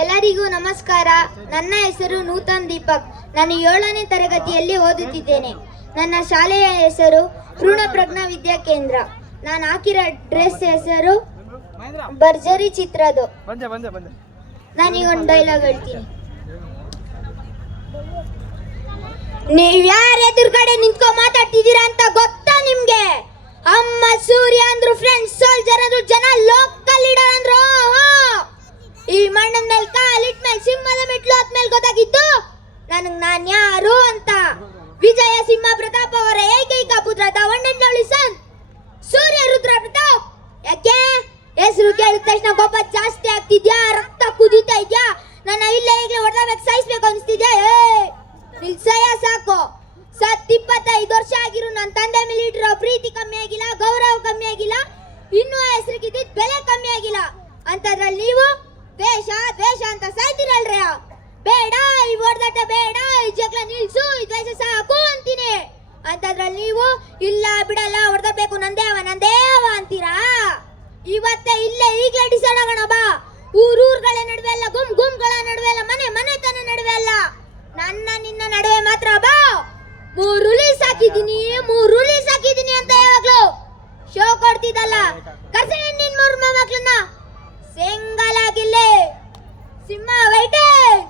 ಎಲ್ಲರಿಗೂ ನಮಸ್ಕಾರ. ನನ್ನ ಹೆಸರು ನೂತನ್ ದೀಪಕ್. ನಾನು 7ನೇ ತರಗತಿಯಲ್ಲಿ ಓದುತ್ತಿದ್ದೇನೆ. ನನ್ನ ಶಾಲೆಯ ಹೆಸರು ಪೂರ್ಣಪ್ರಜ್ಞಾ ವಿದ್ಯಾ ಕೇಂದ್ರ. ನಾನು ಹಾಕಿರೋ ಡ್ರೆಸ್ ಹೆಸರು ಭರ್ಜರಿ ಚಿತ್ರದು. ನಾನೀಗ ಒಂದು ಡೈಲಾಗ್ ಹೇಳ್ತೀನಿ. ನೀವ್ಯಾರ ಎದುರುಗಡೆ ನಿಂತ್ಕೊ ಮಾತಾಡ್ತಿದ್ದೀರಾ ಅಂತ ಗೊತ್ತಾ ನಿಮ್ಗೆ? ಅಮ್ಮ ಸೂರ್ಯ ಅಂದ್ರು, ಫ್ರೆಂಡ್ಸ್ ಸೋಲ್ಜರ್ ಅಂದ್ರು, ಜನ ಲೋಕಲ್ ಲೀಡರ್ ಅಂದ್ರು. ಈ ಮಣ್ಣನ ಮೇಲೆ ಕಾಲಿಟ್ ಮೇಲೆ ಸಿಂಹದ ಮೆಟ್ಲು ಆದ್ಮೇಲೆ ಗೊತ್ತಾಗಿದ್ದು ನಾನು ಯಾರು ಅಂತ. ವಿಜಯ ಸಿಂಹ ಪ್ರತಾಪ್ ಅವರ ಏಕೈಕ ಪುತ್ರ ದಾವಣಗೆರೆ ಸನ್ ಸೂರ್ಯ ರುದ್ರ ಪ್ರತಾಪ್. ಯಾಕೆ ಹೆಸರು ಕೇಳಿದ ತಕ್ಷಣ ಕೋಪ ಜಾಸ್ತಿ ಆಗ್ತಿದ್ಯಾ? ರಕ್ತ ಕುದೀತಾ ಇದ್ಯಾ? ನನ್ನ ಇಲ್ಲೇ ಈಗಲೇ ಹೊಡೆದಬೇಕು, ಸಾಯಿಸ್ಬೇಕು ಅನಿಸ್ತಿದ್ಯಾ? ನಿಲ್ಸಯ್ಯ ಸಾಕು. 25 ವರ್ಷ ಆಗಿರು ನನ್ನ ತಂದೆ ಮೇಲೆ ಇಟ್ಟಿರೋ ಪ್ರೀತಿ ಕಮ್ಮಿ ಆಗಿಲ್ಲ, ಗೌರವ ಕಮ್ಮಿ ಆಗಿಲ್ಲ, ಇನ್ನೂ ಹೆಸರಿಗಿದ್ದ ಬೆಲೆ ಕಮ್ಮಿ ಆಗಿಲ್ಲ. ಅಂತದ್ರಲ್ಲಿ ನೀವು ದ್ವೇಷ ದ್ವೇಷ ಅಂತ ಸಾಯ್ತಿರಲ್ರಿ. ಬೇಡ, ಈ ಹೊಡೆದಾಟ ಬೇಡ, ಈ ಜಗಳ ನಿಲ್ಸು, ಈ ದ್ವೇಷ ಸಾಕು ಅಂತೀನಿ. ಅಂತದ್ರಲ್ಲಿ ನೀವು ಇಲ್ಲ ಬಿಡಲ್ಲ, ಹೊಡೆದಬೇಕು, ನಂದೇವ ಅಂತೀರಾ? ಇವತ್ತೇ ಇಲ್ಲೇ ಈಗಲೇ ಡಿಸೈಡ್ ಆಗೋಣ ಬಾ. ಊರುಗಳ ನಡುವೆ ಅಲ್ಲ, ಗುಂಪುಗಳ ನಡುವೆ ಅಲ್ಲ, ಮನೆತನ ನಡುವೆ ಅಲ್ಲ, ನನ್ನ ನಿನ್ನ ನಡುವೆ ಮಾತ್ರ ಬಾ. 3 ರಿಲೀಸ್ ಹಾಕಿದೀನಿ ಅಂತ ಯಾವಾಗ್ಲೂ ಶೋ ಕೊಡ್ತಿದ್ದಲ್ಲ. ಕರ್ಸೆ ನಿನ್ 3 ಮಕ್ಕಳನ್ನ ಸಿಂಗಲ್ ಆಗಿಲ್ಲ. ಸಿಂಹ ವೈಟೇನ್